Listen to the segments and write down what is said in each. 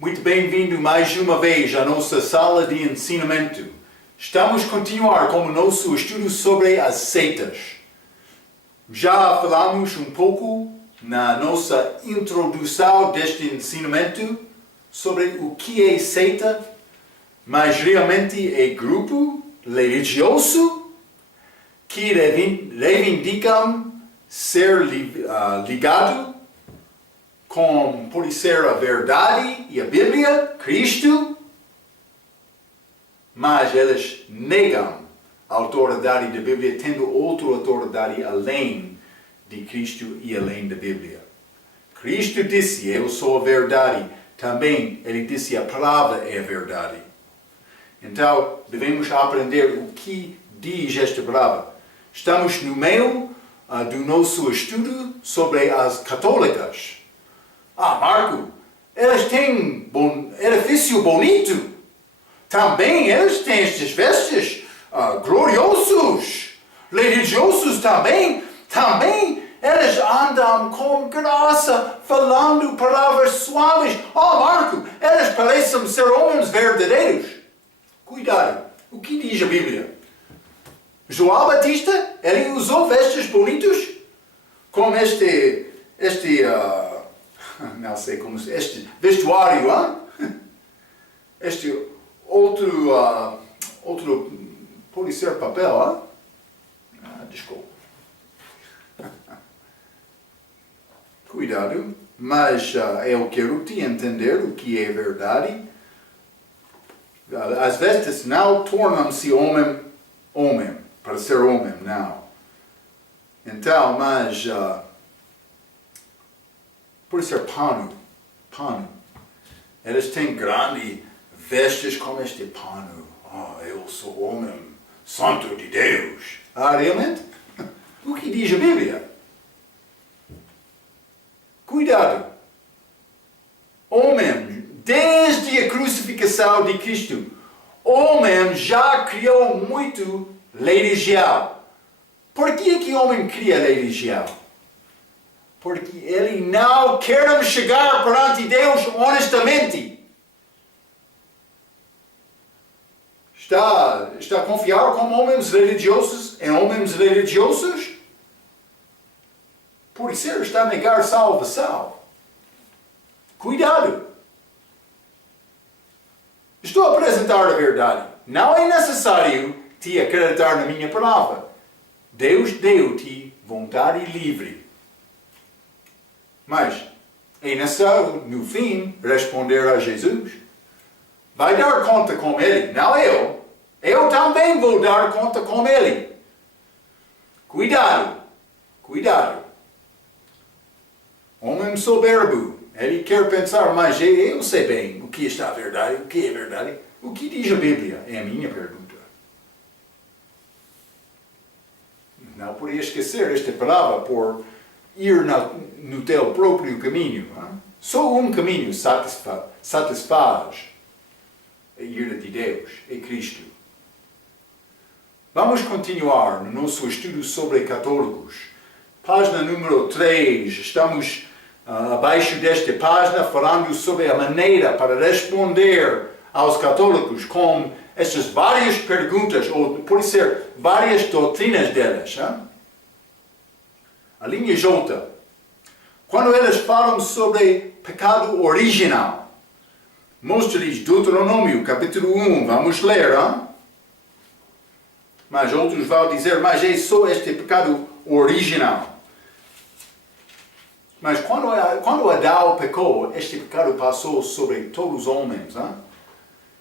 Muito bem-vindo mais uma vez à nossa sala de ensinamento. Estamos a continuar com o nosso estudo sobre as seitas. Já falamos um pouco na nossa introdução deste ensinamento sobre o que é seita, mas realmente é grupo religioso que reivindicam ser ligado com, pode ser, a verdade e a Bíblia, Cristo, mas eles negam a autoridade da Bíblia, tendo outra autoridade além de Cristo e além da Bíblia. Cristo disse, eu sou a verdade. Também ele disse, a palavra é a verdade. Então, devemos aprender o que diz esta palavra. Estamos no meio do nosso estudo sobre as católicas. Marco, elas têm edifício bonito. Também eles têm estes vestes gloriosos. Religiosos também. Também eles andam com graça, falando palavras suaves. Marco, eles parecem ser homens verdadeiros. Cuidado, o que diz a Bíblia? João Batista, ele usou vestes bonitos? Como não sei como se este vestuário, este outro pode ser papel, desculpa. Cuidado, mas eu quero te entender o que é verdade. As vestes não tornam-se homem para ser homem, não. Então, mas pode ser pano. Eles têm grandes vestes como este pano. Eu sou homem santo de Deus. Realmente? O que diz a Bíblia? Cuidado. Homem, desde a crucificação de Cristo, homem já criou muito religião. Por que o homem cria religião? Porque ele não quer chegar perante Deus honestamente. Está a confiar como homens religiosos em homens religiosos? Por ser, está a negar salvação. Cuidado. Estou a apresentar a verdade. Não é necessário te acreditar na minha palavra. Deus deu-te vontade livre. Mas é necessário, no fim, responder a Jesus. Vai dar conta com Ele, não eu. Eu também vou dar conta com Ele. Cuidado. Homem soberbo. Ele quer pensar, mas eu sei bem o que está a verdade, o que é verdade. O que diz a Bíblia? É a minha pergunta. Não podia esquecer esta palavra por ir no teu próprio caminho. Só um caminho satisfaz a ira de Deus, é Cristo. Vamos continuar no nosso estudo sobre católicos. Página número 3. Estamos abaixo desta página falando sobre a maneira para responder aos católicos com estas várias perguntas, ou pode ser várias doutrinas delas. A linha J. Quando eles falam sobre pecado original, mostra-lhes Deuteronômio, capítulo 1. Vamos ler, Mas outros vão dizer, mas é só este pecado original. Mas quando Adão pecou, este pecado passou sobre todos os homens.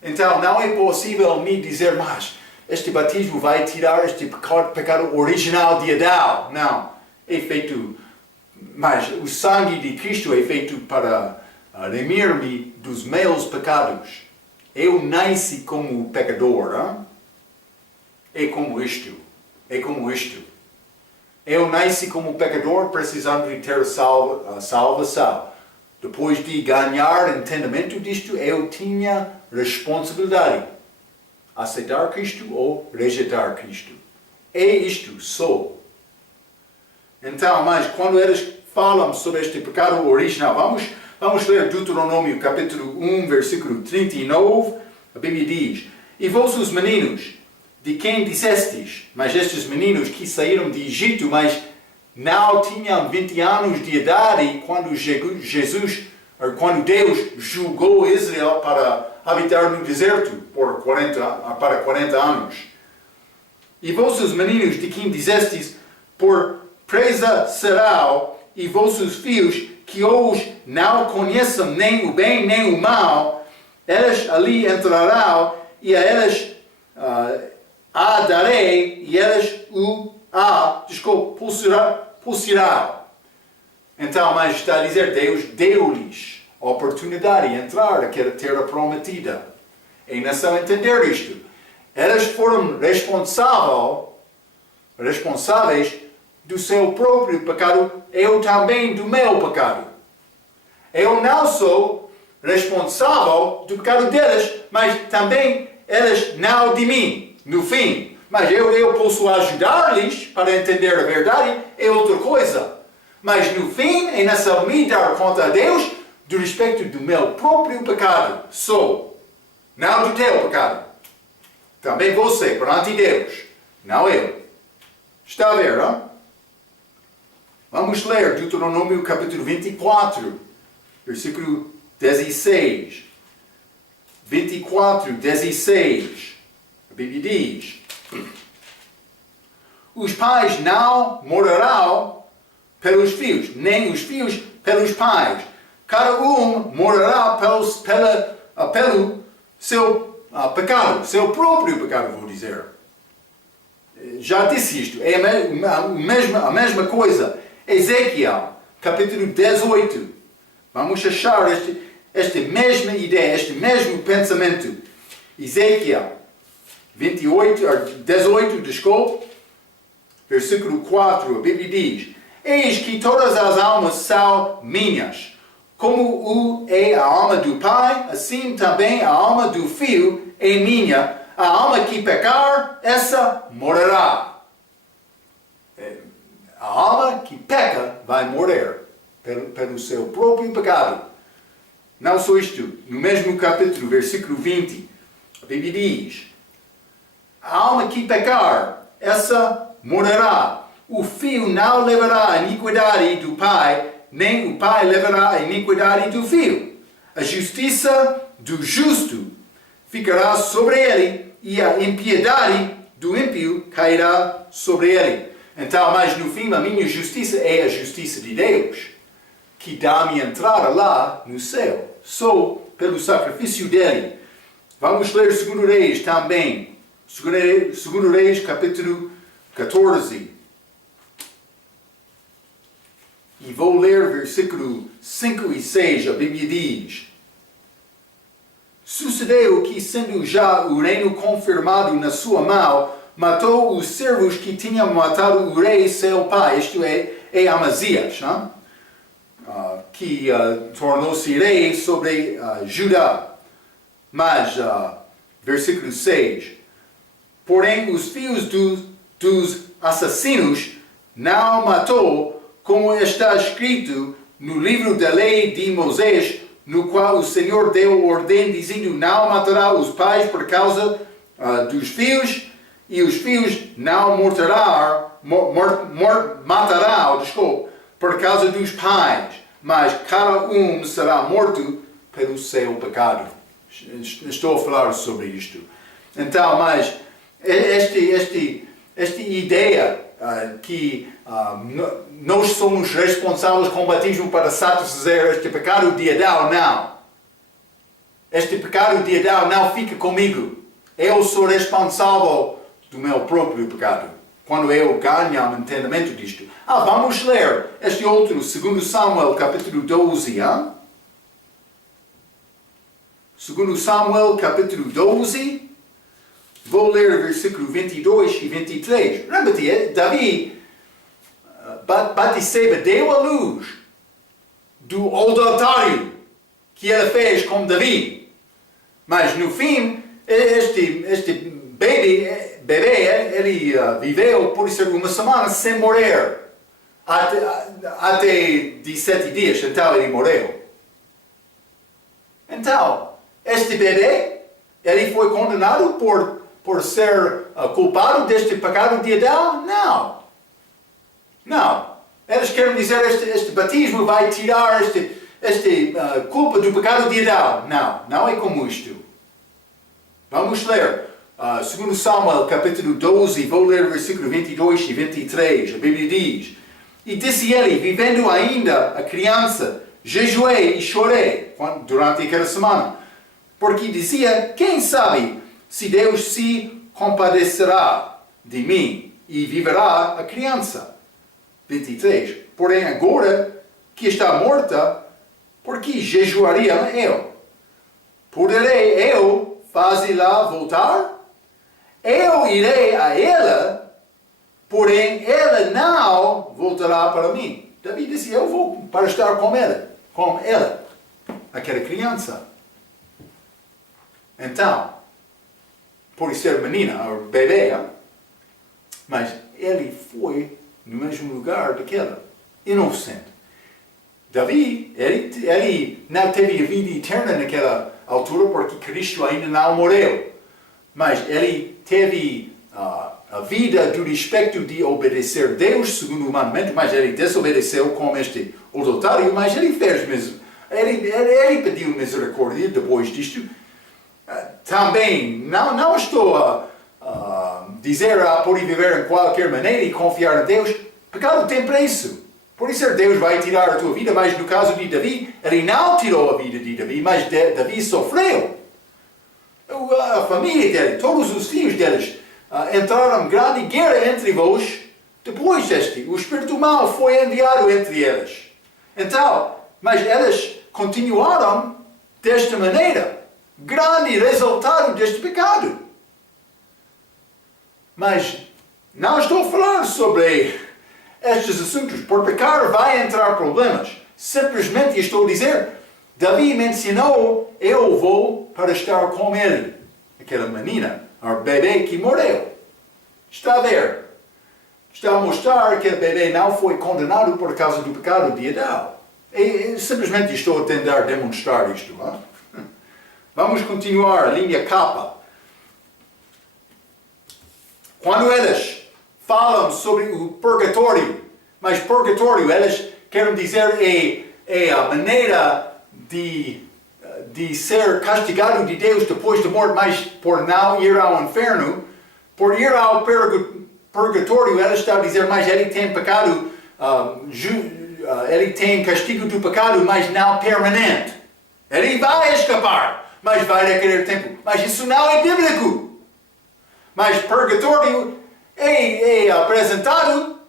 Então não é possível me dizer, mas este batismo vai tirar este pecado original de Adão. Não. É feito, mas o sangue de Cristo é feito para remir-me dos meus pecados. Eu nasci como pecador. É como isto. Eu nasci como pecador precisando de ter salvação. Depois de ganhar entendimento disto, eu tinha responsabilidade. Aceitar Cristo ou rejeitar Cristo. É isto, sou. Então, mas quando eles falam sobre este pecado original, vamos Vamos ler Deuteronômio capítulo 1, versículo 39. A Bíblia diz: E vossos meninos, de quem dissestes, mas estes meninos que saíram de Egito, mas não tinham 20 anos de idade quando quando Deus julgou Israel para habitar no deserto para 40 anos. E vossos meninos de quem dissestes, por presa serão, e vossos filhos, que hoje não conheçam nem o bem nem o mal, eles ali entrarão, e a eles a darei, e eles possuirão. Então, mas está a dizer, Deus deu-lhes a oportunidade de entrar naquela terra prometida. É necessário entender isto. Eles foram responsáveis do seu próprio pecado, eu também do meu pecado. Eu não sou responsável do pecado deles, mas também eles não de mim, no fim. Mas eu posso ajudar-lhes para entender a verdade, é outra coisa. Mas no fim, é necessário me dar conta a Deus do respeito do meu próprio pecado. Não do teu pecado. Também você, perante Deus, não eu. Está a ver, não? Vamos ler Deuteronômio capítulo 24, versículo 16. 24, 16. A Bíblia diz: Os pais não morarão pelos filhos, nem os filhos pelos pais. Cada um morará pelo seu pecado, seu próprio pecado, vou dizer. Já disse isto, é a mesma coisa. Ezequiel, capítulo 18. Vamos achar esta mesma ideia, este mesmo pensamento. Ezequiel 18, desculpe, versículo 4, a Bíblia diz: Eis que todas as almas são minhas. Como é a alma do pai, assim também a alma do filho é minha. A alma que pecar, essa morrerá. A alma que peca vai morrer pelo seu próprio pecado. Não só isto, no mesmo capítulo, versículo 20, a Bíblia diz: A alma que pecar, essa morrerá. O filho não levará a iniquidade do pai, nem o pai levará a iniquidade do filho. A justiça do justo ficará sobre ele, e a impiedade do ímpio cairá sobre ele. Então, mas no fim, a minha justiça é a justiça de Deus, que dá-me entrada lá no céu, só pelo sacrifício dele. Vamos ler 2 Reis também. 2 Reis, capítulo 14. E vou ler versículo 5 e 6, a Bíblia diz: Sucedeu que, sendo já o reino confirmado na sua mão, matou os servos que tinham matado o rei seu pai, isto é Amazias, que tornou-se rei sobre Judá. Mas, versículo 6, porém os filhos dos assassinos não matou, como está escrito no livro da lei de Moisés, no qual o Senhor deu ordem, dizendo: Não matará os pais por causa dos filhos, e os filhos não matarão, por causa dos pais, mas cada um será morto pelo seu pecado. Estou a falar sobre isto. Então, mas esta ideia que nós somos responsáveis com o batismo para satisfazer este pecado de Adão, não. Este pecado de Adão não fica comigo. Eu sou responsável do meu próprio pecado. Quando eu ganho o entendimento disto. Vamos ler este outro, 2 Samuel, capítulo 12. 2 Samuel, capítulo 12. Vou ler versículo 22 e 23. Lembra-te, Davi, Batseba deu a luz do adultério que ela fez com Davi. Mas no fim, este bebê, ele viveu por ser uma semana sem morrer. Até 17 dias, então ele morreu. Então, este bebê, ele foi condenado por ser culpado deste pecado de Adão? Não. Não. Eles querem dizer este batismo vai tirar esta culpa do pecado de Adão. Não, não é como isto. Vamos ler. Segundo Samuel, capítulo 12, vou ler o versículo 22 e 23. A Bíblia diz: E disse ele, vivendo ainda a criança, jejuei e chorei durante aquela semana, porque dizia, quem sabe se Deus se compadecerá de mim e viverá a criança. 23. Porém agora que está morta, por que jejuaria eu? Poderei eu fazê-la voltar? Eu irei a ela, porém ela não voltará para mim. Davi disse, eu vou para estar com ela, aquela criança. Então, por ser menina, ou bebê, mas ele foi no mesmo lugar daquela, inocente. Davi, ele não teve a vida eterna naquela altura porque Cristo ainda não morreu. Mas ele teve a vida do respeito de obedecer a Deus segundo o mandamento, mas ele desobedeceu com este adultério, mas ele fez mesmo. Ele pediu misericórdia depois disto. Também, não estou a dizer pode viver em qualquer maneira e confiar em Deus. Pecado tem preço. Por isso Deus vai tirar a tua vida, mas no caso de Davi, ele não tirou a vida de Davi, mas Davi sofreu. A família dele, todos os filhos deles entraram em grande guerra entre vós. Depois o espírito mau foi enviado entre eles. Então, mas eles continuaram desta maneira. Grande resultado deste pecado. Mas não estou a falar sobre estes assuntos. Por pecar vai entrar problemas. Simplesmente estou a dizer, Davi mencionou, eu vou para estar com ele. Aquela menina, o bebê que morreu. Está a ver? Está a mostrar que o bebê não foi condenado por causa do pecado de Adão. E simplesmente estou a tentar demonstrar isto. Hein? Vamos continuar, linha capa. Quando eles falam sobre o purgatório, mas purgatório, eles querem dizer é a maneira de ser castigado de Deus depois da morte, mas por não ir ao inferno, por ir ao purgatório, ele está a dizer, mas ele tem pecado, ele tem castigo do pecado, mas não permanente. Ele vai escapar, mas vai requerer tempo. Mas isso não é bíblico. Mas purgatório é apresentado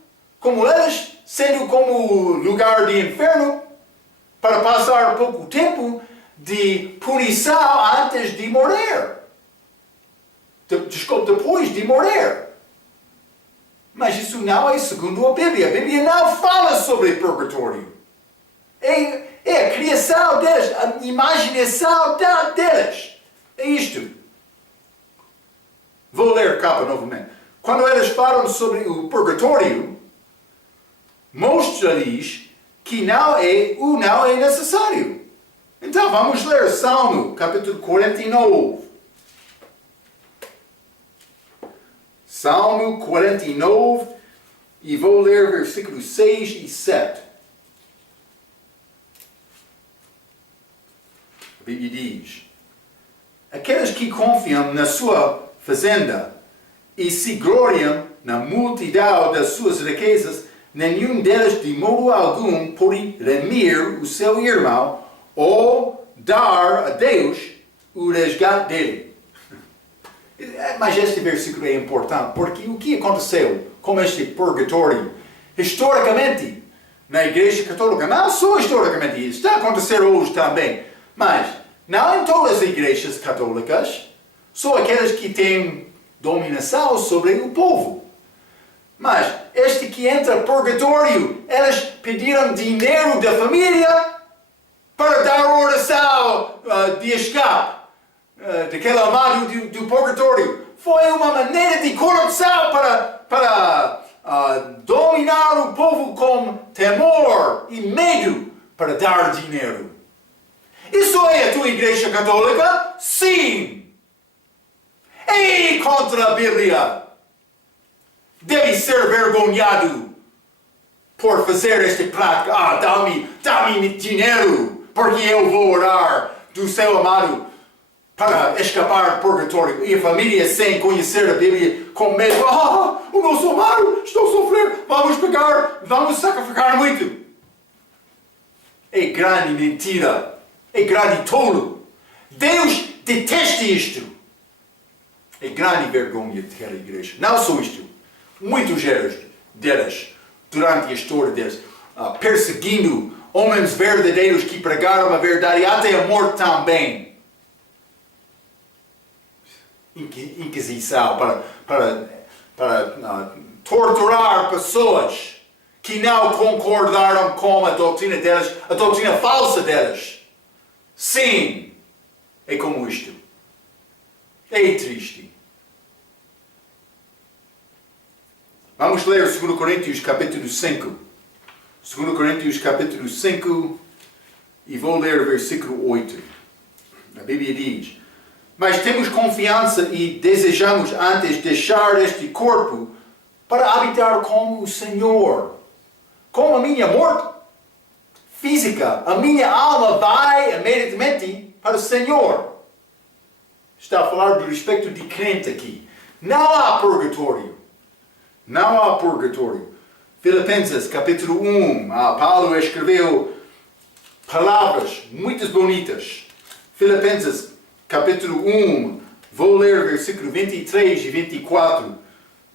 como eles, sendo como lugar de inferno, para passar pouco tempo de punição antes de morrer. Desculpe, depois de morrer. Mas isso não é segundo a Bíblia. A Bíblia não fala sobre purgatório. É a criação deles, a imaginação deles. É isto. Vou ler a capa novamente. Quando eles falam sobre o purgatório, mostra-lhes que não é necessário. Então vamos ler Salmo, capítulo 49. Salmo 49, e vou ler versículos 6 e 7. A Bíblia diz: aqueles que confiam na sua fazenda e se gloriam na multidão das suas riquezas, nenhum deles de modo algum pode remir o seu irmão ou dar a Deus o resgate dele. Mas este versículo é importante, porque o que aconteceu com este purgatório, historicamente, na Igreja Católica, não só historicamente, está a acontecer hoje também, mas não em todas as igrejas católicas, só aquelas que têm dominação sobre o povo. Mas este que entra no purgatório, eles pediram dinheiro da família para dar oração de escape daquele amado do purgatório. Foi uma maneira de corrupção para dominar o povo com temor e medo para dar dinheiro. Isso é a tua igreja católica? Sim! É contra a Bíblia. Deve ser vergonhado por fazer esta prática. Dá-me dinheiro, porque eu vou orar do seu amado para escapar do purgatório. E a família, sem conhecer a Bíblia, com medo. O nosso amado está a sofrer. Vamos pecar, vamos sacrificar muito. É grande mentira. É grande tolo. Deus detesta isto. É grande vergonha daquela igreja. Não só isto. Muitos delas, durante a história deles, perseguindo homens verdadeiros que pregaram a verdade até a morte também. Inquisição para torturar pessoas que não concordaram com a doutrina delas, a doutrina falsa delas. Sim, é como isto. É triste. Vamos ler 2 Coríntios capítulo 5. 2 Coríntios capítulo 5 e vou ler o versículo 8. A Bíblia diz: mas temos confiança e desejamos antes deixar este corpo para habitar com o Senhor. Com a minha morte física, a minha alma vai imediatamente para o Senhor. Está a falar do respeito de crente aqui. Não há purgatório. Não há purgatório. Filipenses capítulo 1. Paulo escreveu palavras muito bonitas. Filipenses capítulo 1. Vou ler versículo 23 e 24.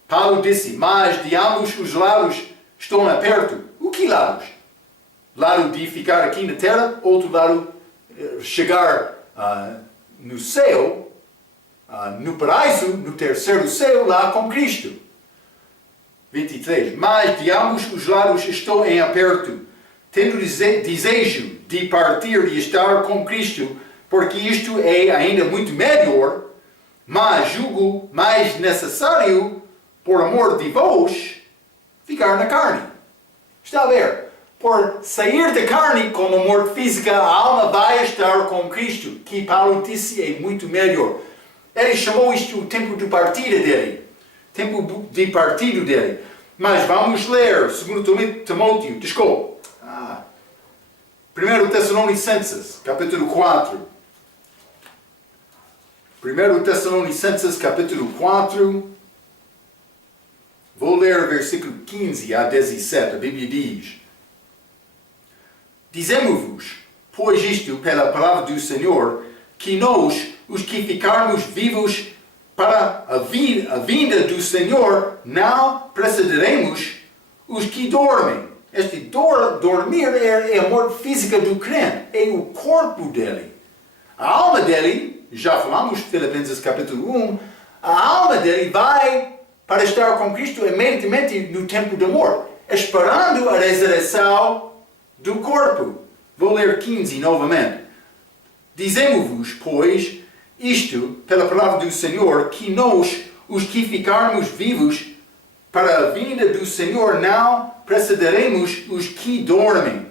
Paulo disse: mas de ambos os lados estão perto. O que lados? Lado de ficar aqui na terra, outro lado chegar no céu, no paraíso, no terceiro céu, lá com Cristo. 23. Mas de ambos os lados estou em aperto, tendo desejo de partir e estar com Cristo, porque isto é ainda muito melhor, mas julgo mais necessário, por amor de vós, ficar na carne. Está a ver? Por sair da carne com a morte física, a alma vai estar com Cristo, que Paulo disse é muito melhor. Ele chamou isto o tempo de partida dele. Tempo de partido dele. Mas vamos ler 2 Timóteo, 1 Tessalonicenses, capítulo 4. 1 Tessalonicenses, capítulo 4. Vou ler o versículo 15 a 17. A Bíblia diz: dizemos-vos, pois isto, pela palavra do Senhor, que nós, os que ficarmos vivos para a vinda do Senhor, não precederemos os que dormem. Este dormir é a morte física do crente, é o corpo dele. A alma dele, já falamos, Filipenses capítulo 1, a alma dele vai para estar com Cristo imediatamente no tempo da morte, esperando a ressurreição do corpo. Vou ler 15 novamente. Dizemos-vos, pois, isto, pela palavra do Senhor, que nós, os que ficarmos vivos para a vinda do Senhor, não precederemos os que dormem.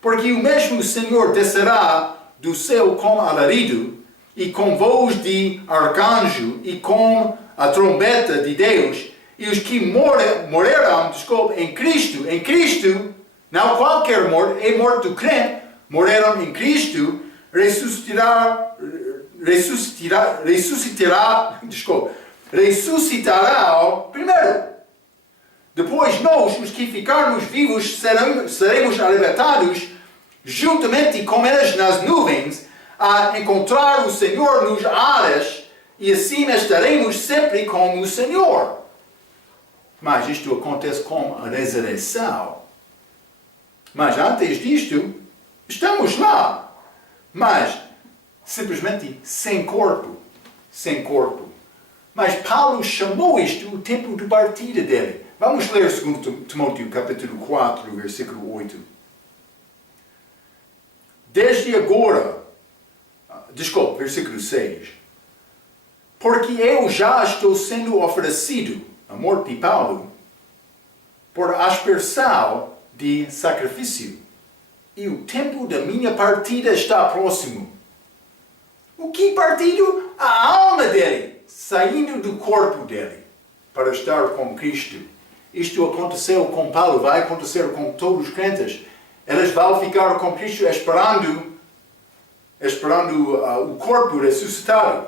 Porque o mesmo Senhor descerá do céu com alarido, e com voz de arcanjo, e com a trombeta de Deus, e os que morreram, em Cristo, não qualquer morte, é morte do crente, morreram em Cristo, ressuscitará primeiro. Depois nós, os que ficarmos vivos, seremos arrebatados juntamente com eles nas nuvens, a encontrar o Senhor nos ares, e assim estaremos sempre com o Senhor. Mas isto acontece com a ressurreição. Mas antes disto, estamos lá. Mas simplesmente sem corpo. Sem corpo. Mas Paulo chamou isto o tempo de partida dele. Vamos ler 2 Timóteo capítulo 4, versículo 8. Desde agora, versículo 6. Porque eu já estou sendo oferecido, a morte de Paulo, por aspersão de sacrifício. e o tempo da minha partida está próximo. O que partido? A alma dele, saindo do corpo dele, para estar com Cristo. Isto aconteceu com Paulo, vai acontecer com todos os crentes. Eles vão ficar com Cristo esperando o corpo ressuscitado.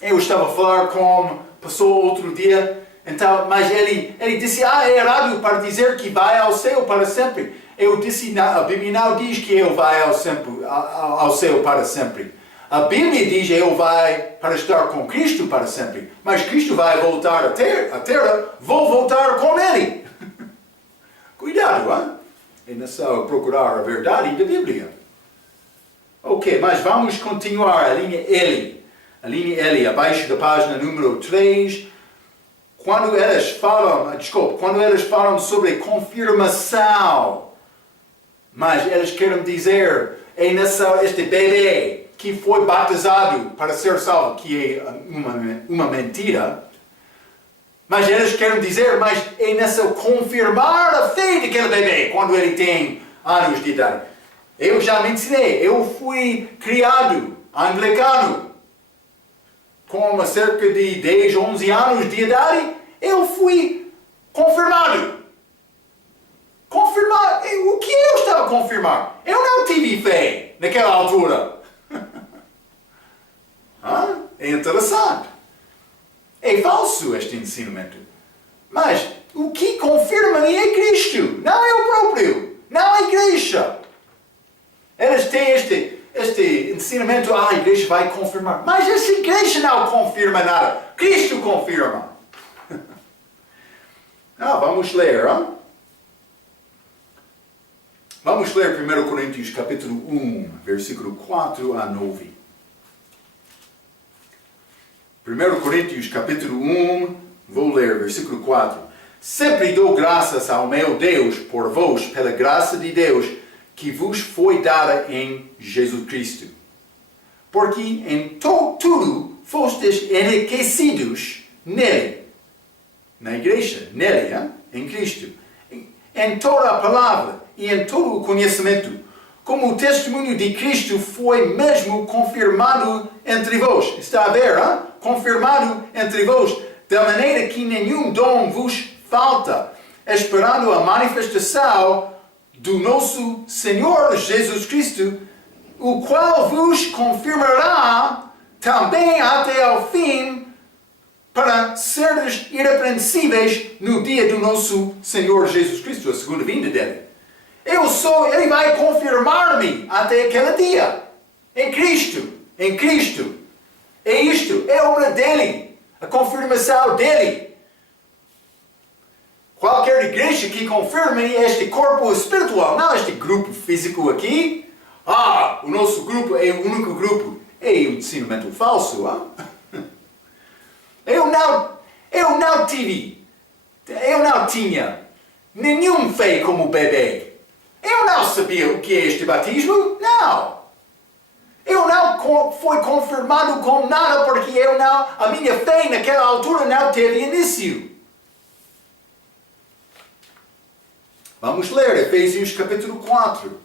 Eu estava a falar com uma pessoa outro dia, então, mas ele disse, é errado para dizer que vai ao céu para sempre. Eu disse, a Bíblia não diz que ele vai ao céu para sempre. A Bíblia diz que ele vai para estar com Cristo para sempre. Mas Cristo vai voltar à terra, vou voltar com ele. Cuidado, hein? É necessário procurar a verdade da Bíblia. Ok, mas vamos continuar a linha L. A linha L, abaixo da página número 3. Quando eles falam sobre confirmação, mas eles querem dizer, é necessário este bebê que foi batizado para ser salvo, que é uma mentira. Mas eles querem dizer, mas é necessário confirmar a fé daquele bebê quando ele tem anos de idade. Eu já me ensinei, eu fui criado anglicano. Com cerca de 10, 11 anos de idade, eu fui confirmado. Confirmar? O que eu estava a confirmar? Eu não tive fé naquela altura. É interessante. É falso este ensinamento. Mas o que confirma-me é Cristo, não eu próprio, não a igreja. Eles têm este ensinamento, a igreja vai confirmar. Mas essa igreja não confirma nada. Cristo confirma. Vamos ler. Vamos ler 1 Coríntios capítulo 1, versículo 4 a 9. 1 Coríntios capítulo 1, vou ler versículo 4. Sempre dou graças ao meu Deus por vós, pela graça de Deus, que vos foi dada em Jesus Cristo. Porque em tudo fostes enriquecidos nele, na igreja, nele, em Cristo, em toda a palavra e em todo o conhecimento, como o testemunho de Cristo foi mesmo confirmado entre vós. Está a ver, confirmado entre vós, da maneira que nenhum dom vos falta, esperando a manifestação do nosso Senhor Jesus Cristo, o qual vos confirmará também até ao fim, para seres irrepreensíveis no dia do nosso Senhor Jesus Cristo, a segunda vinda dele. Ele vai confirmar-me até aquele dia. Em Cristo. Em Cristo. É isto. É obra dele. A confirmação dele. Qualquer igreja que confirme este corpo espiritual, não este grupo físico aqui. O nosso grupo é o único grupo. É um ensinamento falso. Eu não tinha nenhum fé como bebê. Eu não sabia o que é este batismo. Não. Eu não fui confirmado com nada porque a minha fé naquela altura não teve início. Vamos ler Efésios capítulo 4.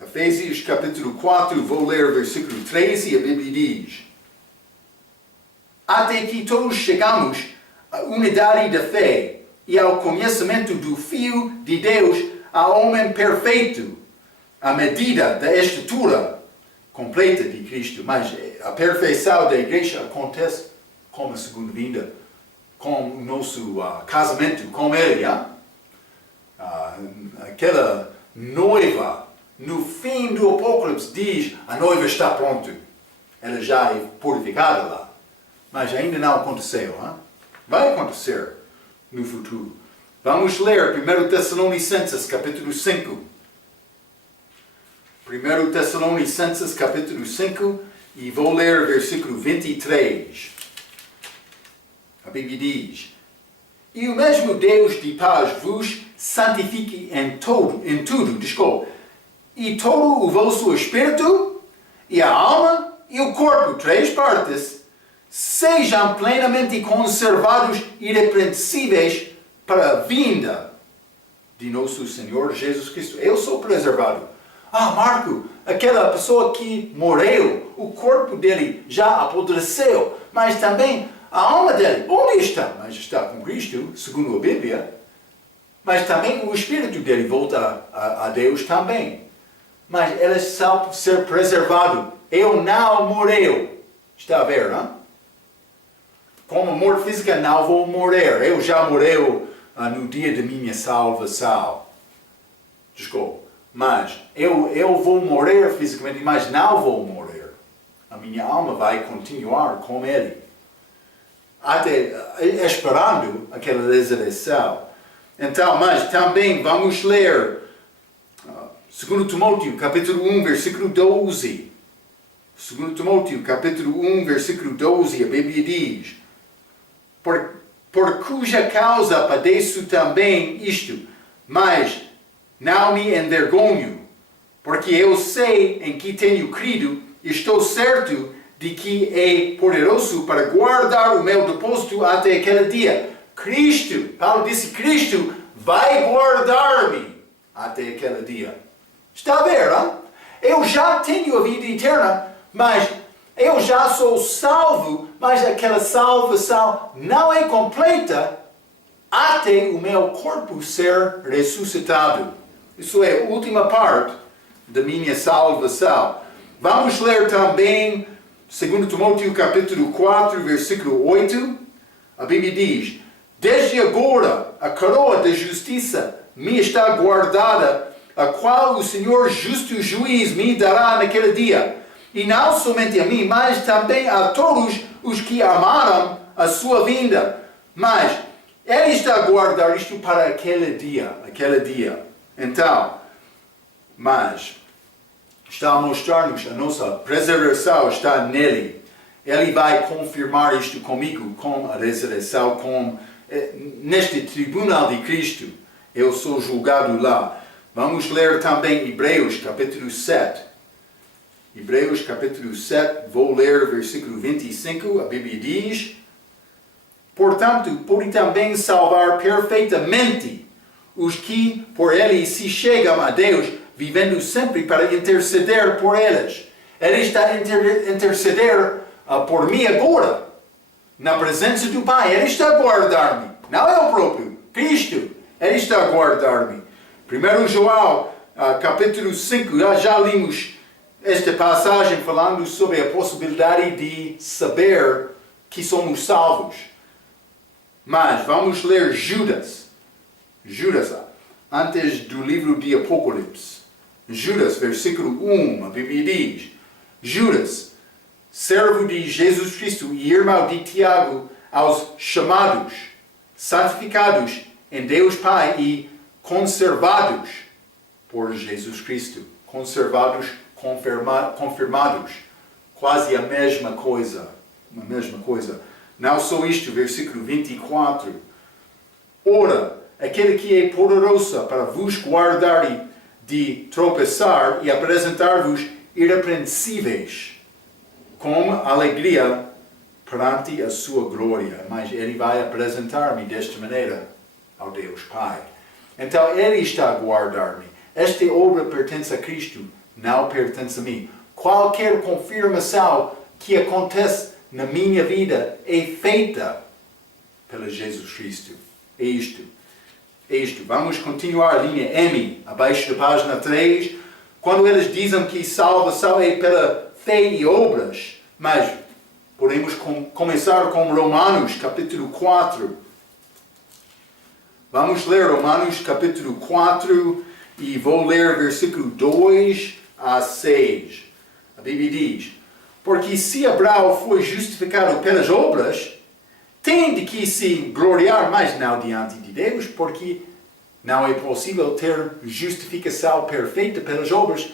Efésios capítulo 4, vou ler versículo 13, a Bíblia diz: até que todos chegamos à unidade da fé e ao conhecimento do Filho de Deus, ao homem perfeito, à medida da estatura completa de Cristo. Mas a perfeição da igreja acontece com a segunda vinda, com o nosso casamento com Ele. Aquela noiva, no fim do Apocalipse, diz: a noiva está pronta. Ela já é purificada lá. Mas ainda não aconteceu. Vai acontecer no futuro. Vamos ler 1 Tessalonicenses capítulo 5. 1 Tessalonicenses capítulo 5 e vou ler versículo 23. A Bíblia diz: e o mesmo Deus de paz vos santifique em tudo, e todo o vosso espírito, e a alma, e o corpo, 3 partes, sejam plenamente conservados irrepreensíveis para a vinda de nosso Senhor Jesus Cristo. Eu sou preservado. Ah, Marco, aquela pessoa que morreu, o corpo dele já apodreceu, mas também a alma dele, onde está? Mas está com Cristo, segundo a Bíblia. Mas também o espírito dele volta a Deus também. Mas ele sabe ser preservado. Eu não morreu. Está a ver, não? Como morte física, não vou morrer. Eu já morreu no dia de minha salvação. Desculpa. Mas eu vou morrer fisicamente, mas não vou morrer. A minha alma vai continuar com ele. Até esperando aquela ressurreição. Então, mas também vamos ler 2 Timóteo, capítulo 1, versículo 12. 2 Timóteo, capítulo 1, versículo 12, a Bíblia diz: por cuja causa padeço também isto, mas não me envergonho, porque eu sei em que tenho crido, e estou certo de que é poderoso para guardar o meu depósito até aquele dia. Cristo, Paulo disse, Cristo vai guardar-me até aquele dia. Está a ver, não? Eu já tenho a vida eterna, mas eu já sou salvo, mas aquela salvação não é completa até o meu corpo ser ressuscitado. Isso é a última parte da minha salvação. Vamos ler também 2 Timóteo capítulo 4, versículo 8. A Bíblia diz: desde agora a coroa da justiça me está guardada, a qual o Senhor justo juiz me dará naquele dia. E não somente a mim, mas também a todos os que amaram a sua vinda. Mas Ele está a guardar isto para aquele dia. Então, mas está a mostrar-nos a nossa preservação está nele. Ele vai confirmar isto comigo, com a ressurreição, neste tribunal de Cristo. Eu sou julgado lá. Vamos ler também Hebreus capítulo 7. Hebreus capítulo 7, vou ler o versículo 25, a Bíblia diz: portanto, pode também salvar perfeitamente os que por ele se chegam a Deus, vivendo sempre para interceder por eles. Ele está a interceder por mim agora, na presença do Pai. Ele está a guardar-me, não eu próprio, Cristo. Ele está a guardar-me. 1 João capítulo 5, já limos esta passagem falando sobre a possibilidade de saber que somos salvos. Mas vamos ler Judas, antes do livro de Apocalipse. Judas, versículo 1, a Bíblia diz: Judas, servo de Jesus Cristo e irmão de Tiago, aos chamados, santificados em Deus Pai e conservados por Jesus Cristo. Conservados, confirmados. Quase a mesma coisa. Não só isto, versículo 24. Ora, aquele que é poderoso para vos guardar de tropeçar e apresentar-vos irrepreensíveis com alegria perante a sua glória. Mas Ele vai apresentar-me desta maneira ao Deus Pai. Então Ele está a guardar-me. Esta obra pertence a Cristo, não pertence a mim. Qualquer confirmação que acontece na minha vida é feita pelo Jesus Cristo. É isto. Vamos continuar a linha M, abaixo da página 3. Quando eles dizem que salvação é pela fé e obras, mas podemos começar com Romanos, capítulo 4. Vamos ler Romanos, capítulo 4, e vou ler versículo 2 a 6. A Bíblia diz: porque se Abraão foi justificado pelas obras, tem de que se gloriar, mas não diante de Deus, porque não é possível ter justificação perfeita pelas obras.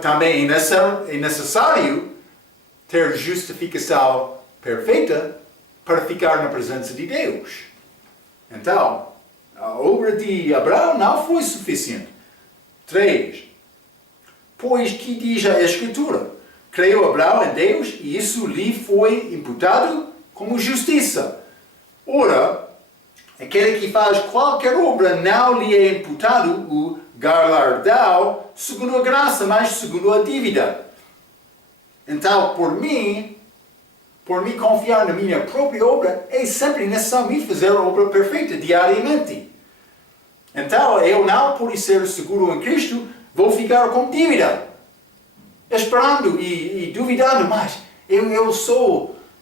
Também é necessário ter justificação perfeita para ficar na presença de Deus. Então, a obra de Abraão não foi suficiente. 3. Pois que diz a Escritura? Creu Abraão em Deus e isso lhe foi imputado como justiça. Ora, Aquele que faz qualquer obra não lhe é imputado o galardão segundo a graça, mas segundo a dívida. Então, por mim confiar na minha própria obra, é sempre necessário me fazer a obra perfeita diariamente. Então, eu não, por ser seguro em Cristo, vou ficar com dívida, esperando e duvidando, mas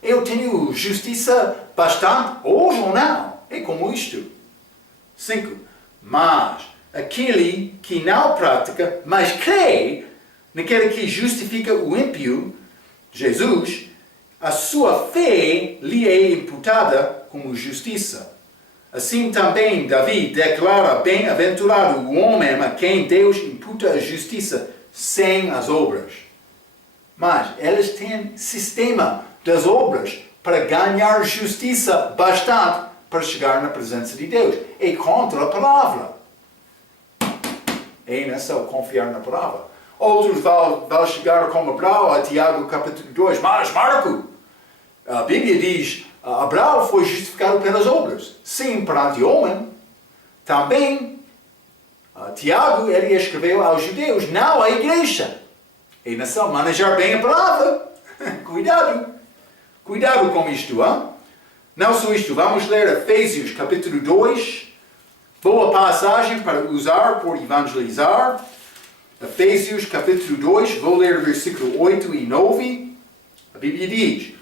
eu tenho justiça bastante, hoje ou não? É como isto. 5. Mas aquele que não pratica, mas crê naquele que justifica o ímpio, Jesus, a sua fé lhe é imputada como justiça. Assim também Davi declara: bem-aventurado o homem a quem Deus imputa a justiça sem as obras. Mas eles têm sistema das obras para ganhar justiça bastante para chegar na presença de Deus. É contra a palavra. É necessário confiar na palavra. Outros vão chegar como Abraão a Tiago capítulo 2. Mas Marco, a Bíblia diz: Abraão foi justificado pelas obras. Sim, perante o homem. Também, Tiago, ele escreveu aos judeus, não à igreja. É necessário manejar bem a palavra. Cuidado com isto, hein? Não só isto, vamos ler Efésios capítulo 2. Boa passagem para usar por evangelizar. Efésios capítulo 2, vou ler versículo 8 e 9. A Bíblia diz: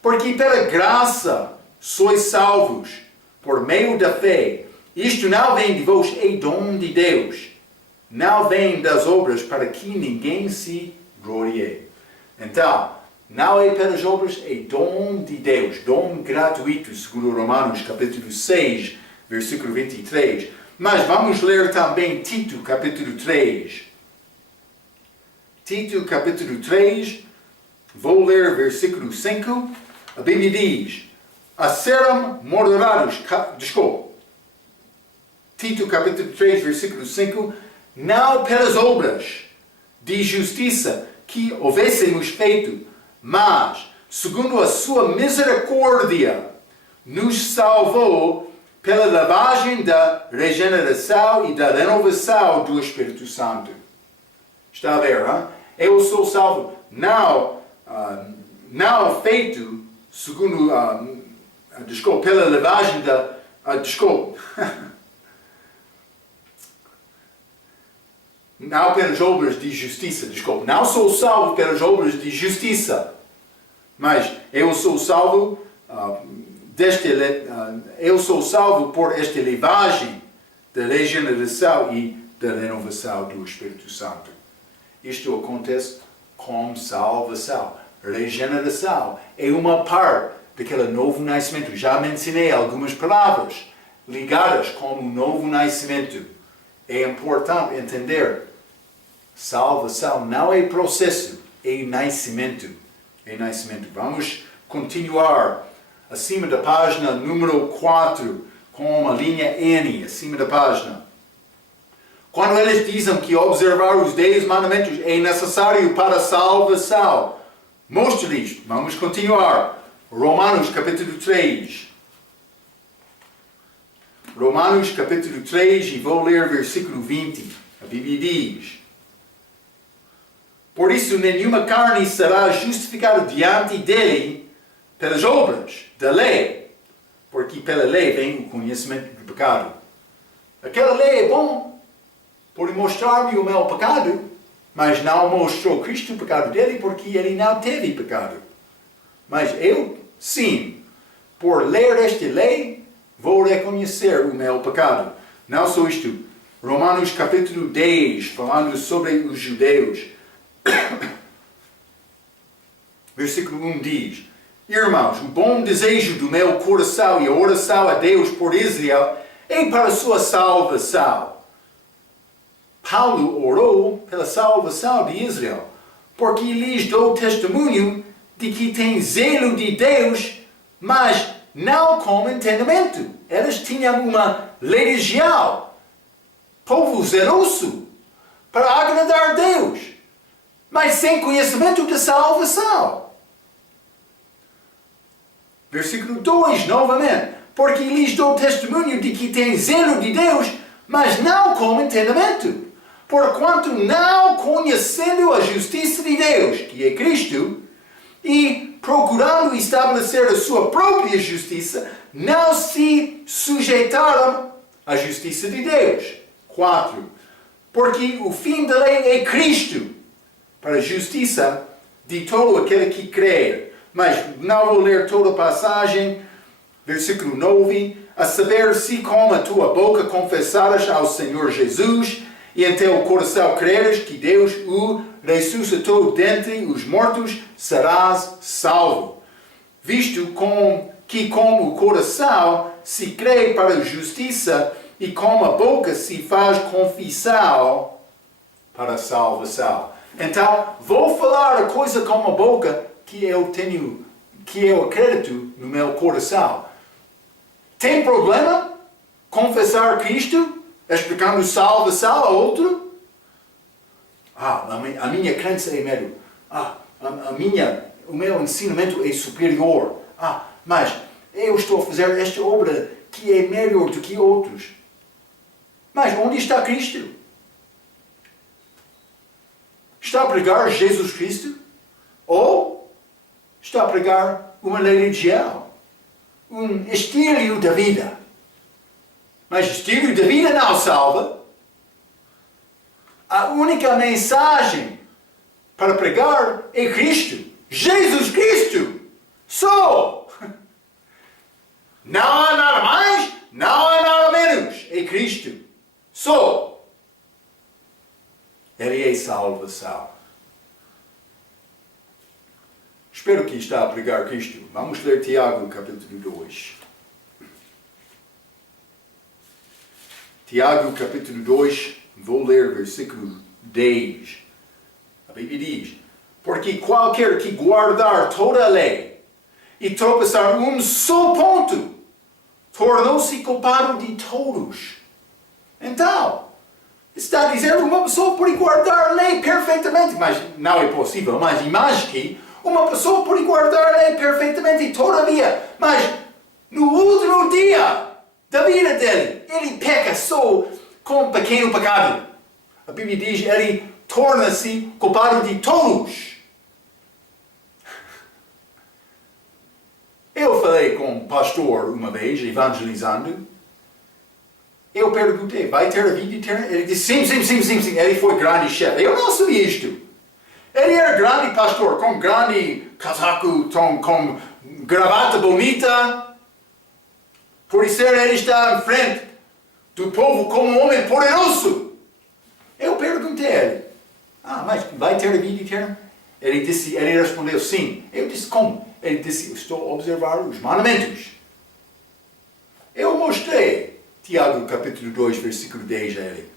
porque pela graça sois salvos, por meio da fé. Isto não vem de vós, é dom de Deus. Não vem das obras, para que ninguém se glorie. Então, não é pelas obras, é dom de Deus, dom gratuito, segundo Romanos capítulo 6, versículo 23. Mas vamos ler também Tito capítulo 3. Tito capítulo 3, vou ler versículo 5. A Bíblia diz: a serem moderados, Tito capítulo 3, versículo 5, não pelas obras de justiça que houvessemos feito, mas, segundo a sua misericórdia, nos salvou pela lavagem da regeneração e da renovação do Espírito Santo. Está a ver, hein? Eu sou salvo, não feito segundo, pela lavagem da, não pelas obras de justiça, não sou salvo pelas obras de justiça, mas eu sou salvo eu sou salvo por esta lavagem da regeneração e da renovação do Espírito Santo. Isto acontece com salvação. Regeneração é uma parte daquele novo nascimento. Já mencionei algumas palavras ligadas com o novo nascimento. É importante entender: salvação não é processo, é nascimento. É nascimento. Vamos continuar acima da página número 4, com a linha N, acima da página. Quando eles dizem que observar os 10 mandamentos é necessário para a salvação, mostre-lhes. Vamos continuar. Romanos capítulo 3. Romanos capítulo 3, e vou ler versículo 20. A Bíblia diz: por isso nenhuma carne será justificada diante dele pelas obras da lei, porque pela lei vem o conhecimento do pecado. Aquela lei é bom, por mostrar-me o meu pecado, mas não mostrou Cristo o pecado dele, porque ele não teve pecado. Mas eu, sim, por ler esta lei, vou reconhecer o meu pecado. Não só isto. Romanos capítulo 10, falando sobre os judeus. Versículo 1 diz: irmãos, o bom desejo do meu coração e a oração a Deus por Israel é para a sua salvação. Paulo orou pela salvação de Israel, porque lhes dou testemunho de que tem zelo de Deus, mas não com entendimento. Eles tinham uma religião, povo zeloso, para agradar a Deus, mas sem conhecimento da salvação. Versículo 2, novamente. porque lhes dou testemunho de que têm zelo de Deus, mas não com entendimento. Porquanto não conhecendo a justiça de Deus, que é Cristo, e procurando estabelecer a sua própria justiça, não se sujeitaram à justiça de Deus. 4. Porque o fim da lei é Cristo, para a justiça de todo aquele que crê. Mas não vou ler toda a passagem. Versículo 9. A saber, se com a tua boca confessares ao Senhor Jesus, e em teu coração creres que Deus o ressuscitou dentre os mortos, serás salvo. Visto que com o coração se crê para a justiça, e com a boca se faz confissão para a salvação. Então, vou falar a coisa com a boca que eu acredito no meu coração. Tem problema confessar Cristo, explicando salvação a outro? A minha crença é melhor. O meu ensinamento é superior. Mas eu estou a fazer esta obra que é melhor do que outros. Mas onde está Cristo? Está a pregar Jesus Cristo? Ou está a pregar uma religião? Um estilo de vida? Mas estilo de vida não salva. A única mensagem para pregar é Cristo. Jesus Cristo. Só. Não há nada mais, não há nada menos. É Cristo. Só. Ele é salvação. Espero que está a pregar Cristo. Vamos ler Tiago, capítulo 2. Tiago, capítulo 2, vou ler versículo 10. A Bíblia diz: porque qualquer que guardar toda a lei e tropeçar um só ponto, tornou-se culpado de todos. Então, está a dizer uma pessoa pode guardar a lei perfeitamente, mas não é possível. Mas imagine que uma pessoa pode guardar a lei perfeitamente todavia, mas no último dia da vida dele, ele peca só com um pequeno pecado. A Bíblia diz, ele torna-se culpado de todos. Eu falei com um pastor uma vez, evangelizando. Eu perguntei, vai ter a vida eterna? Ele disse, sim. Ele foi grande chefe. Eu não sabia isto. Ele era grande pastor, com grande casaco, com gravata bonita. Por isso ele está em frente do povo como um homem poderoso. Eu perguntei a ele, mas vai ter a vida eterna? Ele respondeu sim. Eu disse, como? Ele disse, estou a observar os mandamentos. Eu mostrei Tiago capítulo 2, versículo 10 a ele.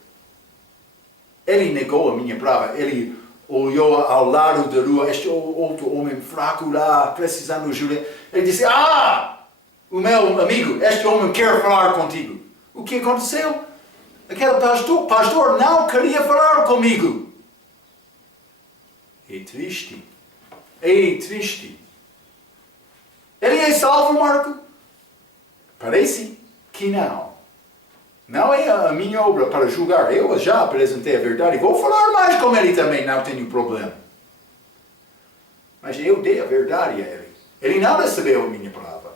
Ele negou a minha prova. Ele olhou ao lado da rua, este outro homem fraco lá, precisando de ajuda. Ele disse, o meu amigo, este homem quer falar contigo. O que aconteceu? Aquele pastor não queria falar comigo. É triste. Ele é salvo, Marco? Parece que não. Não é a minha obra para julgar. Eu já apresentei a verdade. Vou falar mais com ele também, não tenho problema. Mas eu dei a verdade a ele. Ele não recebeu a minha palavra.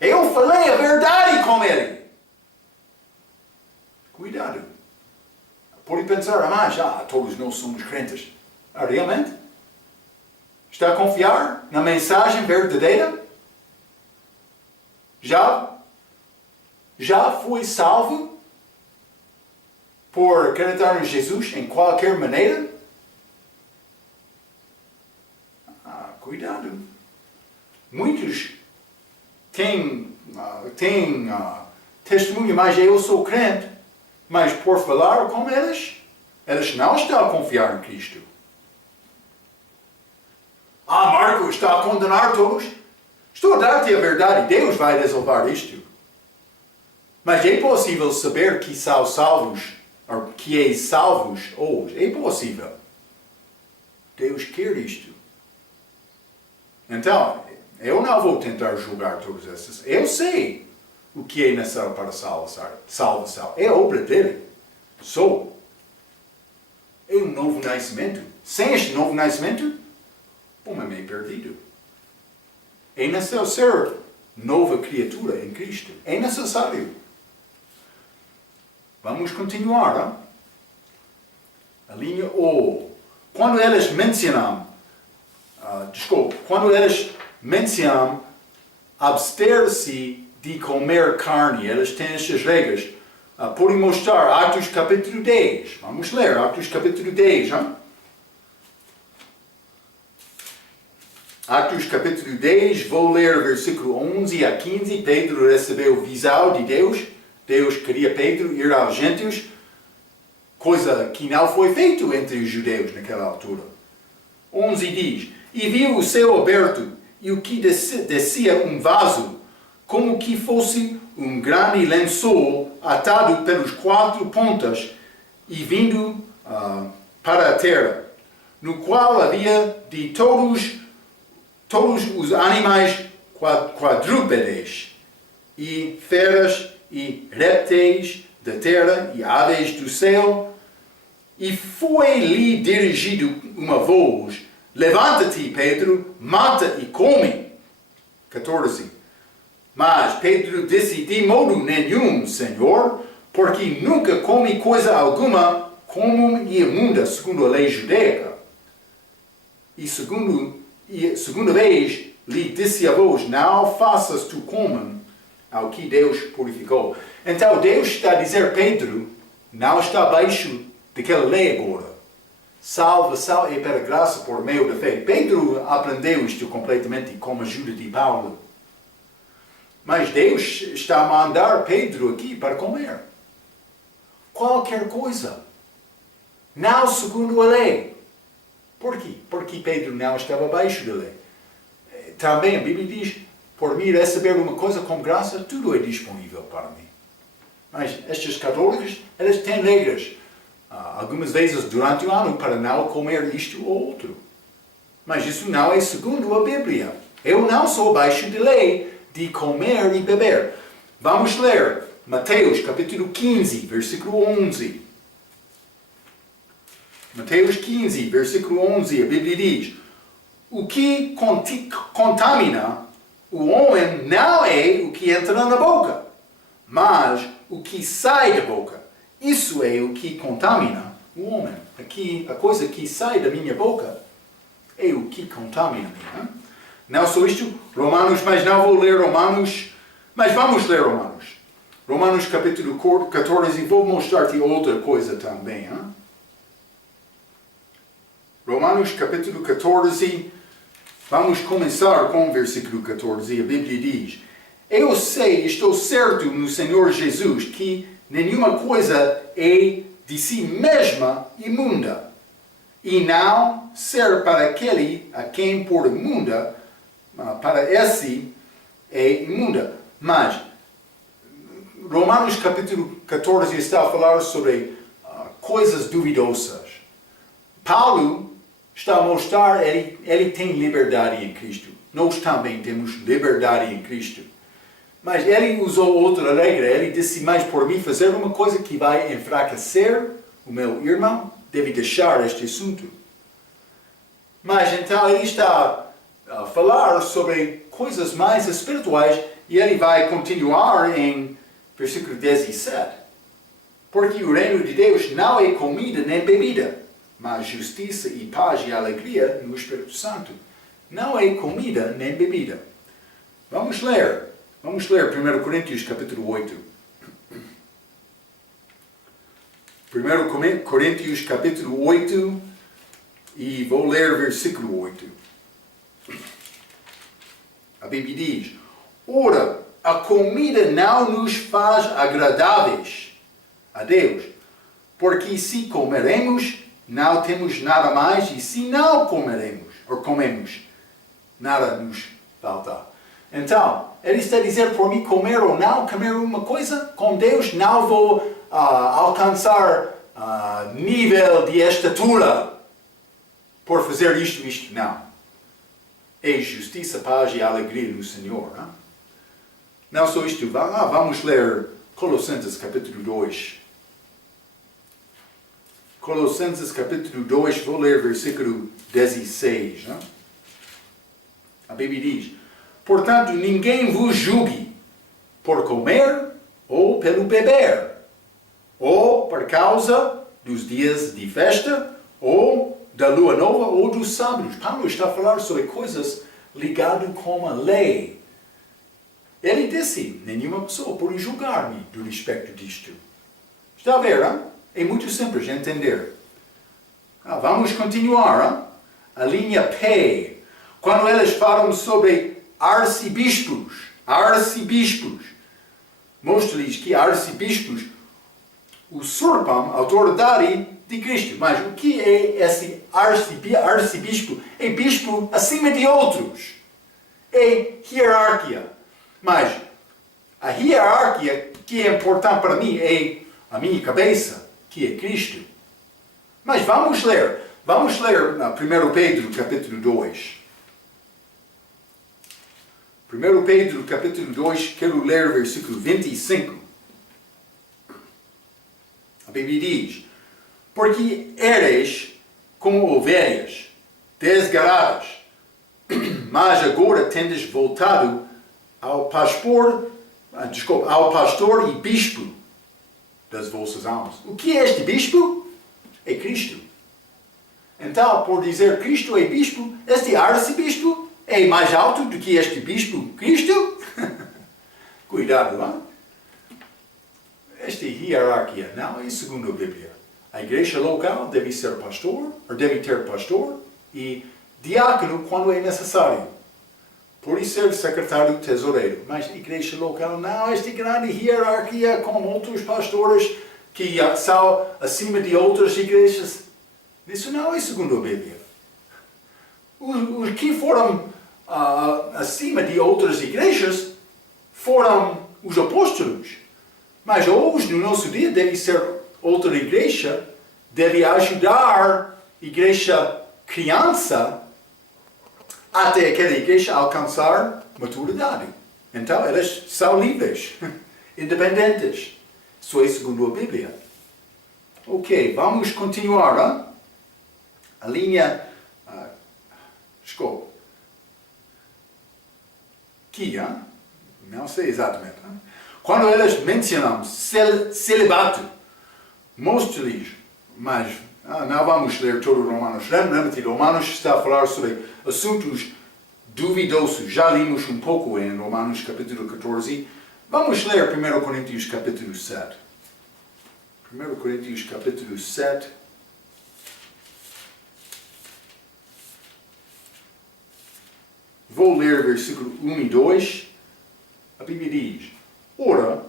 Eu falei a verdade com ele. Cuidado. Pode pensar, todos nós somos crentes. Realmente? Está a confiar na mensagem verdadeira? Já foi salvo por acreditar em Jesus em qualquer maneira? Cuidado. Muitos têm testemunho, mas eu sou crente. Mas por falar com eles não estão a confiar em Cristo. Marco está a condenar todos. Estou a dar-te a verdade. Deus vai resolver isto. Mas é possível saber que são salvos, ou que é salvos hoje. É possível. Deus quer isto. Então, eu não vou tentar julgar todos esses. Eu sei o que é necessário para salvação. É a obra dele. Só. É um novo nascimento. Sem este novo nascimento, o homem é perdido. É necessário ser nova criatura em Cristo. É necessário. Vamos continuar. Hein? A linha O. Quando eles mencionam, quando eles mencionam abster-se de comer carne, eles têm estas regras. Podem mostrar Atos capítulo 10. Vamos ler Atos capítulo 10. Hein? Atos capítulo 10, vou ler versículo 11 a 15. Pedro recebeu visão de Deus. Deus queria Pedro ir aos gentios, coisa que não foi feita entre os judeus naquela altura. 11 diz, e viu o céu aberto, e o que descia um vaso, como que fosse um grande lençol atado pelos 4 pontas e vindo para a terra, no qual havia de todos os animais quadrúpedes, e feras, e répteis da terra, e aves do céu, e foi-lhe dirigido uma voz, levanta-te, Pedro, mata e come. 14. Mas Pedro disse, de modo nenhum, Senhor, porque nunca comi coisa alguma comum e imunda, segundo a lei judaica. E segunda vez lhe disse a voz, não faças tu comum ao que Deus purificou. Então Deus está a dizer, Pedro, não está abaixo daquela lei agora. Salvação é pela graça por meio da fé. Pedro aprendeu isto completamente com a ajuda de Paulo. Mas Deus está a mandar Pedro aqui para comer qualquer coisa. Não segundo a lei. Por quê? Porque Pedro não estava abaixo da lei. Também a Bíblia diz, por mim receber uma coisa com graça, tudo é disponível para mim. Mas estes católicos, eles têm regras. Algumas vezes durante o ano para não comer isto ou outro. Mas isso não é segundo a Bíblia. Eu não sou abaixo da lei de comer e beber. Vamos ler Mateus capítulo 15, versículo 11. Mateus 15, versículo 11, a Bíblia diz, o que contamina o homem não é o que entra na boca, mas o que sai da boca. Isso é o que contamina o homem. Aqui, a coisa que sai da minha boca é o que contamina-me. Não só isto, Romanos, mas não vou ler Romanos, mas vamos ler Romanos. Romanos capítulo 14, vou mostrar-te outra coisa também. Romanos capítulo 14, vamos começar com o versículo 14. A Bíblia diz, eu sei, estou certo no Senhor Jesus, que nenhuma coisa é de si mesma imunda, e não ser para aquele a quem por imunda, para esse é imunda. Mas, Romanos capítulo 14 está a falar sobre coisas duvidosas. Paulo está a mostrar que ele tem liberdade em Cristo. Nós também temos liberdade em Cristo. Mas ele usou outra regra. Ele disse, mas por mim fazer uma coisa que vai enfraquecer o meu irmão, deve deixar este assunto. Mas então ele está a falar sobre coisas mais espirituais e ele vai continuar em versículo 17. Porque o reino de Deus não é comida nem bebida, mas justiça e paz e alegria no Espírito Santo. Não é comida nem bebida. Vamos ler 1 Coríntios capítulo 8. 1 Coríntios capítulo 8 e vou ler versículo 8. A Bíblia diz, ora, a comida não nos faz agradáveis a Deus, porque se comeremos, não temos nada mais, e se não comemos, nada nos falta. Então, ele está a dizer, por mim comer ou não comer uma coisa, com Deus não vou alcançar nível de estatura por fazer isto, não. É justiça, paz e alegria no Senhor. Não? Não só isto, vamos ler Colossenses capítulo 2. Colossenses capítulo 2, vou ler versículo 16. Né? A Bíblia diz: portanto, ninguém vos julgue por comer ou pelo beber, ou por causa dos dias de festa, ou da lua nova, ou dos sábados. Paulo está a falar sobre coisas ligadas com a lei. Ele disse: nenhuma pessoa pode julgar-me do respeito disto. Está a ver? Hein? É muito simples de entender. Vamos continuar. Hein? A linha P. Quando eles falam sobre arcebispos, mostra-lhes que arcebispos usurpam a autoridade de Cristo. Mas o que é esse arcebispo? É bispo acima de outros. É hierarquia. Mas a hierarquia que é importante para mim é a minha cabeça, que é Cristo. Mas vamos ler 1 Pedro capítulo 2. 1 Pedro capítulo 2, quero ler versículo 25. A Bíblia diz: porque eres como ovelhas desgaradas, mas agora tendes voltado ao pastor e bispo das vossas almas. O que é este bispo? É Cristo. Então, por dizer Cristo é bispo, este arcebispo é mais alto do que este bispo Cristo? Cuidado, não? Esta hierarquia não é segundo a Bíblia. A igreja local deve ser pastor, ou deve ter pastor, e diácono quando é necessário. Pode ser secretário tesoureiro, mas a igreja local não, esta grande hierarquia com outros pastores que são acima de outras igrejas. Isso não é segundo a Bíblia. Os que foram acima de outras igrejas foram os apóstolos. Mas hoje, no nosso dia, deve ser outra igreja, deve ajudar a igreja criança até aquela igreja alcançar maturidade. Então, elas são livres, independentes. Isso é segundo a Bíblia. Ok, vamos continuar. Hein? A linha... Aqui, hein? Não sei exatamente. Hein? Quando elas mencionam celibato, mostra-lhes, mas não vamos ler todo o Romanos. Lembra-te, Romanos está a falar sobre assuntos duvidosos. Já limos um pouco em Romanos capítulo 14. Vamos ler 1 Coríntios capítulo 7. 1 Coríntios capítulo 7. Vou ler versículo 1 e 2. A Bíblia diz: ora,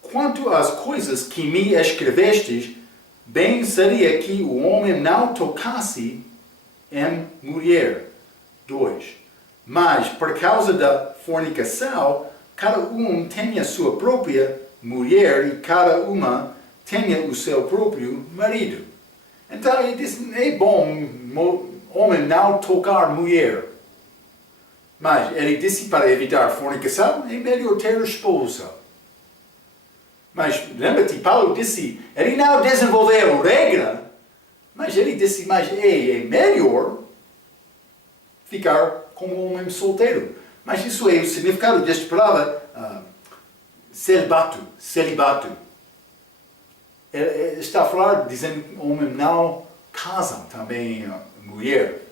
quanto às coisas que me escrevestes, bem seria que o homem não tocasse em mulher. 2. Mas, por causa da fornicação, cada um tenha sua própria mulher e cada uma tenha o seu próprio marido. Então, ele diz, é bom homem não tocar mulher. Mas ele disse para evitar fornicação, é melhor ter esposa. Mas lembra-te, Paulo disse, ele não desenvolveu regra, mas ele disse, mas é melhor ficar como um homem solteiro. Mas isso é o significado desta palavra, celibato. Ele está a falar, dizendo que o homem não casa também a mulher.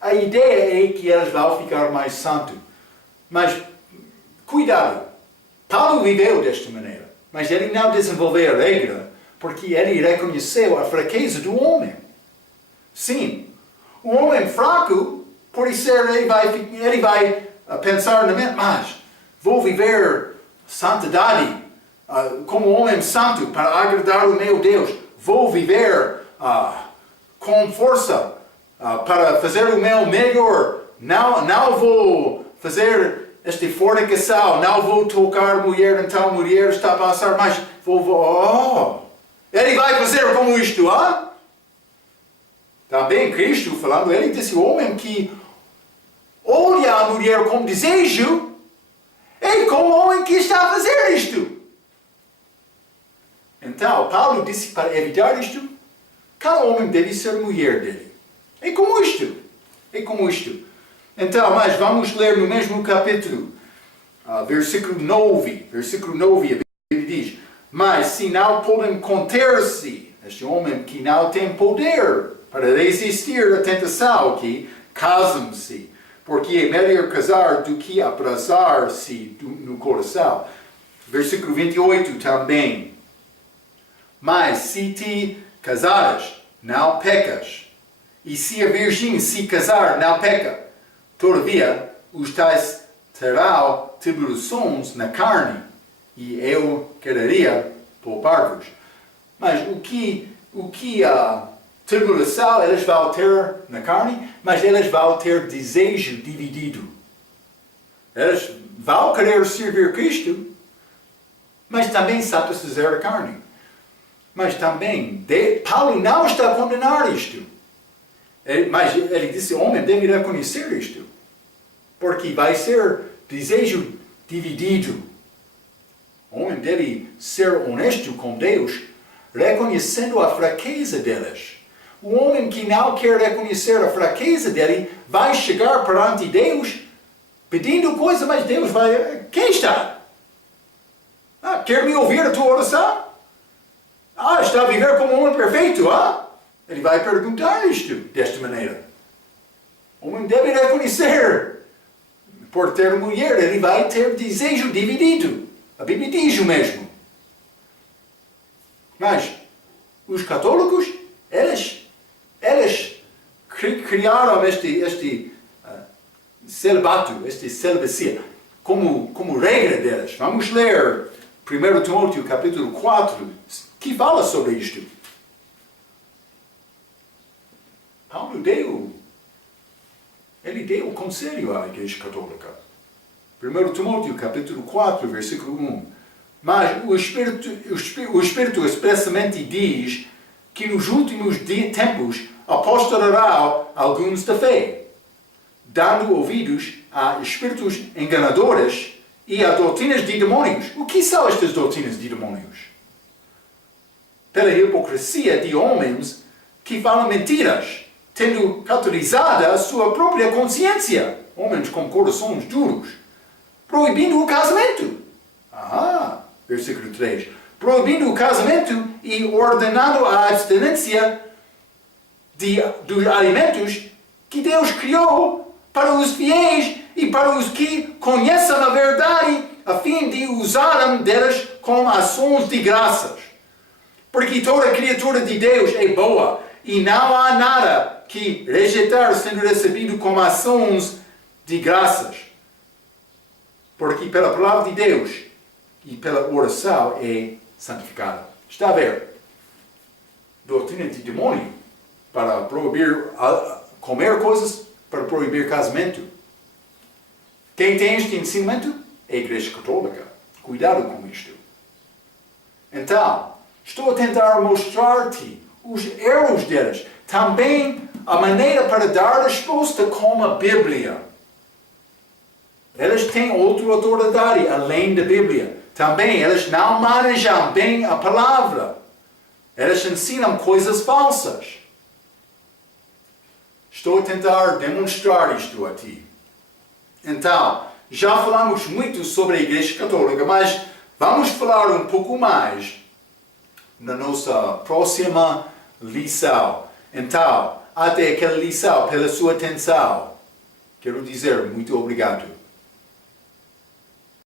A ideia é que elas vão ficar mais santos. Mas, cuidado, Paulo viveu desta maneira. Mas ele não desenvolveu a regra, porque ele reconheceu a fraqueza do homem. Sim, o homem fraco, pode ser, ele vai pensar na mente, mas vou viver santidade como homem santo para agradar o meu Deus. Vou viver com força para fazer o meu melhor. Não vou fazer esta fornicação, não vou tocar mulher, então a mulher está a passar, mas ele vai fazer como isto, Também Cristo falando, ele disse, o homem que olha a mulher com desejo, Ei, como homem que está a fazer isto? Então, Paulo disse para evitar isto, cada homem deve ser mulher dele. É como isto. É como isto. Então, mas vamos ler no mesmo capítulo, versículo 9. Versículo 9, a Bíblia diz: mas se não podem conter-se, este homem que não tem poder para resistir à tentação, que casam-se, porque é melhor casar do que abraçar-se no coração. Versículo 28 também. Mas se te casares, não pecas. E se a virgem se casar, não peca. Todavia, os tais terão tribulações na carne, e eu quereria poupar-vos. Mas o que a tribulação elas vão ter na carne, mas elas vão ter desejo dividido. Elas vão querer servir Cristo, mas também satisfazer a carne. Mas também, Paulo não está a condenar isto. Mas ele disse, o homem deve reconhecer isto. Porque vai ser desejo dividido. O homem deve ser honesto com Deus, reconhecendo a fraqueza deles. O homem que não quer reconhecer a fraqueza dele, vai chegar perante Deus, pedindo coisa, mas Deus vai... Quem está? Quer me ouvir a tua oração? Está a viver como um homem perfeito, Ele vai perguntar isto desta maneira. O homem deve reconhecer, por ter mulher, ele vai ter desejo dividido. A Bíblia diz o mesmo. Mas, os católicos, eles criaram este celibato, este celibacia, como regra deles. Vamos ler 1 Timóteo capítulo 4, que fala sobre isto. Paulo deu conselho à Igreja Católica. 1 Timóteo capítulo 4, versículo 1. Mas o Espírito expressamente diz que nos últimos tempos apostalarão alguns da fé, dando ouvidos a espíritos enganadores e a doutrinas de demônios. O que são estas doutrinas de demônios? Pela hipocrisia de homens que falam mentiras, tendo cauterizada a sua própria consciência, homens com corações duros, proibindo o casamento. Versículo 3. Proibindo o casamento e ordenando a abstinência dos alimentos que Deus criou para os fiéis e para os que conhecem a verdade, a fim de usarem delas com ações de graças. Porque toda criatura de Deus é boa, e não há nada que rejeitar sendo recebido com ações de graças. Porque pela palavra de Deus e pela oração é santificada. Está a ver? Doutrina de demônio para proibir comer coisas, para proibir casamento. Quem tem este ensinamento é a Igreja Católica. Cuidado com isto. Então, estou a tentar mostrar-te os erros deles. Também a maneira para dar resposta com a Bíblia. Eles têm outra autoridade além da Bíblia. Também eles não manejam bem a palavra. Eles ensinam coisas falsas. Estou a tentar demonstrar isto a ti. Então, já falamos muito sobre a Igreja Católica, mas vamos falar um pouco mais na nossa próxima lição. Então, até aquela lição, pela sua atenção, quero dizer muito obrigado.